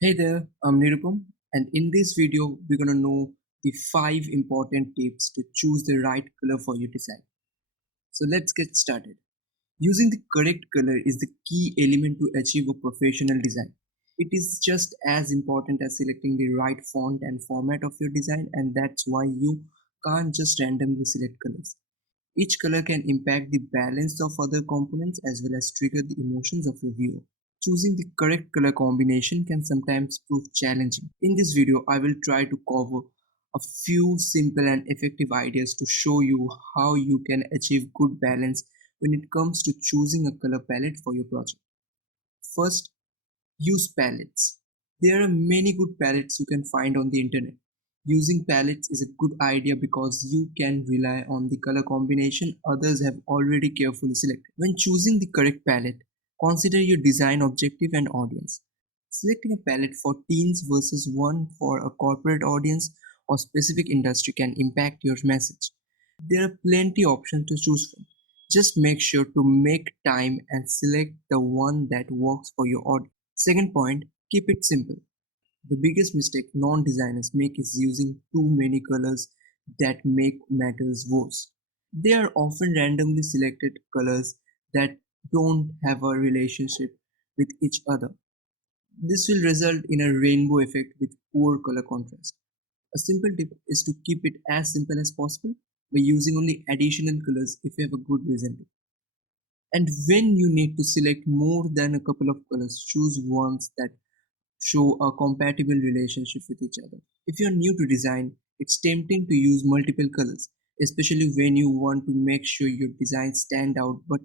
Hey there, I'm Nirupam, and in this video, we're gonna know the 5 important tips to choose the right color for your design. So let's get started. Using the correct color is the key element to achieve a professional design. It is just as important as selecting the right font and format of your design, and that's why you can't just randomly select colors. Each color can impact the balance of other components as well as trigger the emotions of your viewer. Choosing the correct color combination can sometimes prove challenging. In this video, I will try to cover a few simple and effective ideas to show you how you can achieve good balance when it comes to choosing a color palette for your project. First, use palettes. There are many good palettes you can find on the internet. Using palettes is a good idea because you can rely on the color combination others have already carefully selected. When choosing the correct palette, consider your design objective and audience. Selecting a palette for teens versus one for a corporate audience or specific industry can impact your message. There are plenty options to choose from. Just make sure to make time and select the one that works for your audience. Second point, keep it simple. The biggest mistake non-designers make is using too many colors that make matters worse. They are often randomly selected colors that don't have a relationship with each other. This will result in a rainbow effect with poor color contrast. A simple tip is to keep it as simple as possible by using only additional colors if you have a good reason to. And when you need to select more than a couple of colors, choose ones that show a compatible relationship with each other. If you're new to design, it's tempting to use multiple colors, especially when you want to make sure your design stand out, but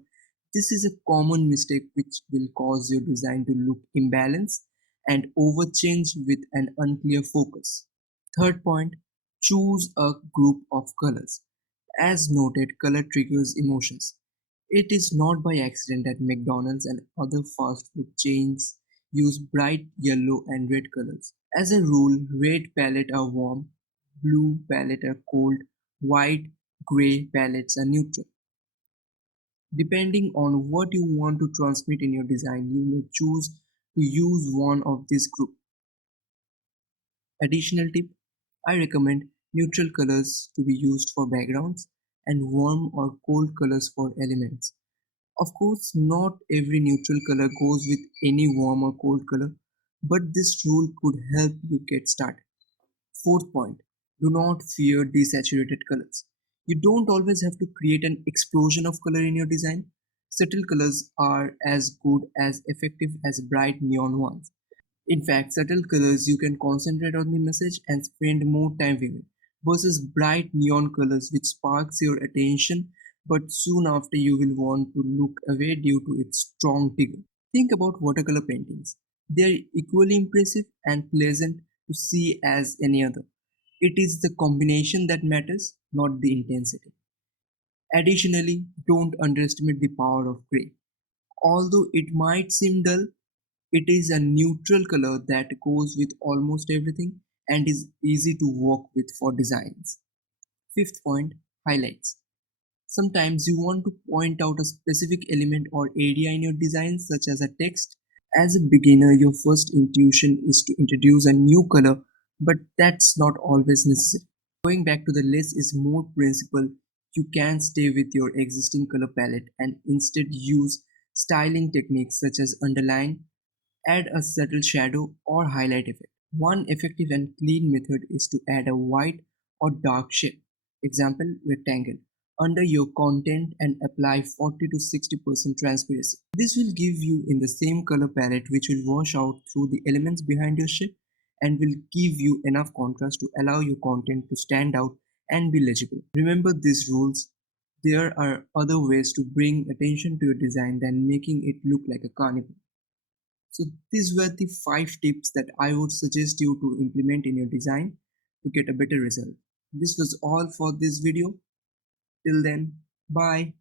this is a common mistake which will cause your design to look imbalanced and overchange with an unclear focus. Third point, choose a group of colors. As noted, color triggers emotions. It is not by accident that McDonald's and other fast food chains use bright yellow and red colors. As a rule, red palette are warm, blue palette are cold, white, gray palettes are neutral. Depending on what you want to transmit in your design, you may choose to use one of this group. Additional tip, I recommend neutral colors to be used for backgrounds and warm or cold colors for elements. Of course, not every neutral color goes with any warm or cold color, but this rule could help you get started. Fourth point, do not fear desaturated colors. You don't always have to create an explosion of color in your design. Subtle colors are as good as effective as bright neon ones. In fact, subtle colors you can concentrate on the message and spend more time viewing, versus bright neon colors which sparks your attention but soon after you will want to look away due to its strong pigment. Think about watercolor paintings. They are equally impressive and pleasant to see as any other. It is the combination that matters, not the intensity. Additionally, don't underestimate the power of gray. Although it might seem dull, it is a neutral color that goes with almost everything and is easy to work with for designs. Fifth point, highlights. Sometimes you want to point out a specific element or area in your design, such as a text. As a beginner, your first intuition is to introduce a new color, but that's not always necessary. Going back to the list is more principle. You can stay with your existing color palette and instead use styling techniques such as underline, add a subtle shadow or highlight effect. One effective and clean method is to add a white or dark shape, example rectangle, under your content and apply 40 to 60% transparency. This will give you in the same color palette which will wash out through the elements behind your shape and will give you enough contrast to allow your content to stand out and be legible. Remember these rules. There are other ways to bring attention to your design than making it look like a carnival. So these were the 5 tips that I would suggest you to implement in your design to get a better result. This was all for this video. Till then, bye.